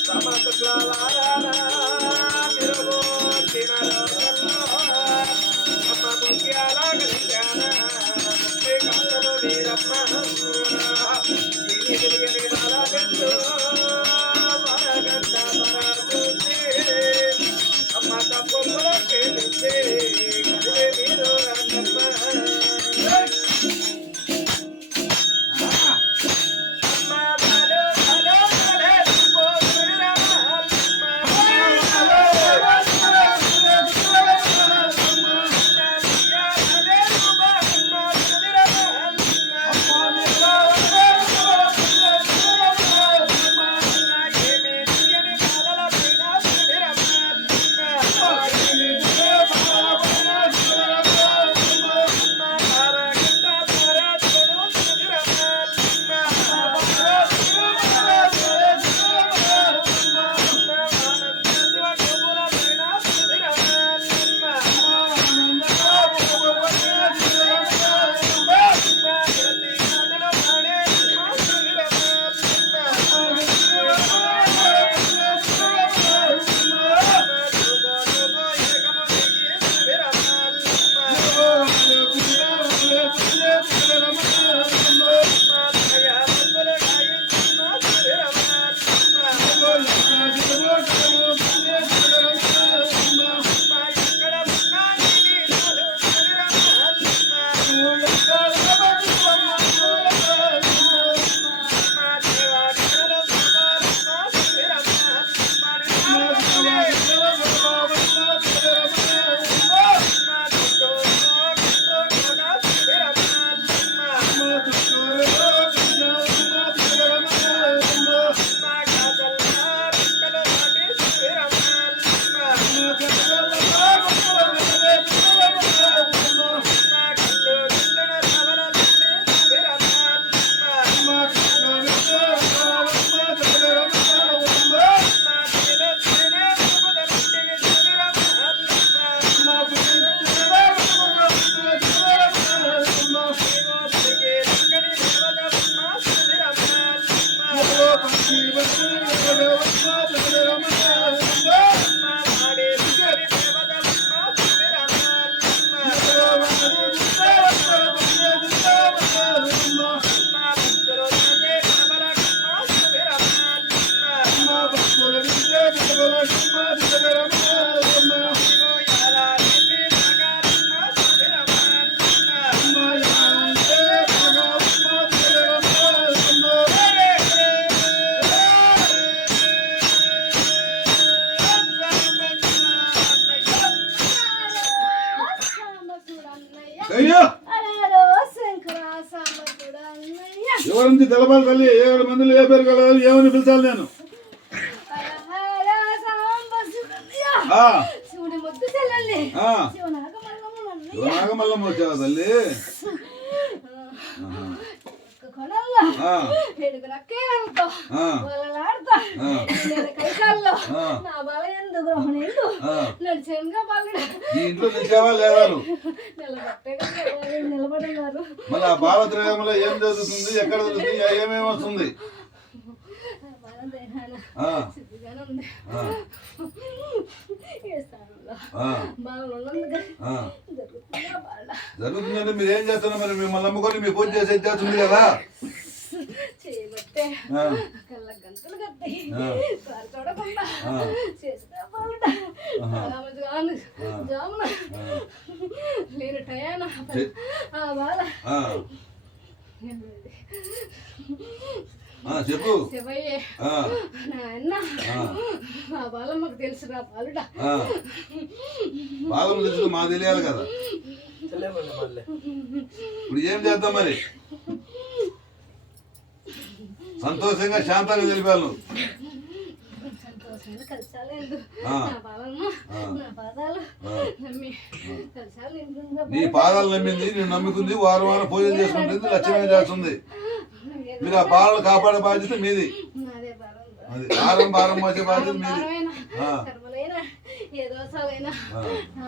సమగ్రాల నిరవో తినరో ఎవరంది తెలపాలి తల్లి ఏడు మందిలో ఏ పేరు కలగాలి ఏమని పిలిచాలి నేను. నాగమల్లమ్మ వచ్చావా తల్లి? ఆ. నేను కైకాల్లో. నా బల నడిచేనుగా బాలుడు ఈ ఇంట్లో నిలిచావా లేవారు. నిలబెట్టగా నిలబడి ఉన్నారు మళ్ళీ ఆ ఏం జరుగుతుంది ఎక్కడ జరుగుతుంది ఏమేమి వస్తుంది? జరుగుతుందంటే మీరు ఏం చేస్తున్నారు మరి? మిమ్మల్ని నమ్ముకొని మీ పూజ చేసే చేస్తుంది కదా. చేయబట్టే కళ్ళ బాలుడ లేని టయాన? చే- ఆ బాల. ఆ, ఆ, చెప్పు. నాయన ఆ. ఆ. బాలమ్మకు తెలుసురా బాలుడ. ఆ. బాధలు తెలుసు మాకు తెలియాలి కదా. ఇప్పుడు ఏం చేద్దాం మరి? సంతోషంగా శాంతంగా తెలిపాను కలిసాలేదు. నా పాదాలు ఆ. నమ్మి కలిసాలు నిండుగా నీ పాదాలు నమ్మింది నేను నమ్ముకుంది వారం వారం పూజలు చేసుకుంటుంది లక్ష్యంగా చేస్తుంది. మీరు ఆ పాలలు కాపాడే బాధ్యత మీది. అది భారం భారం మోసే బాధ్యత మీది.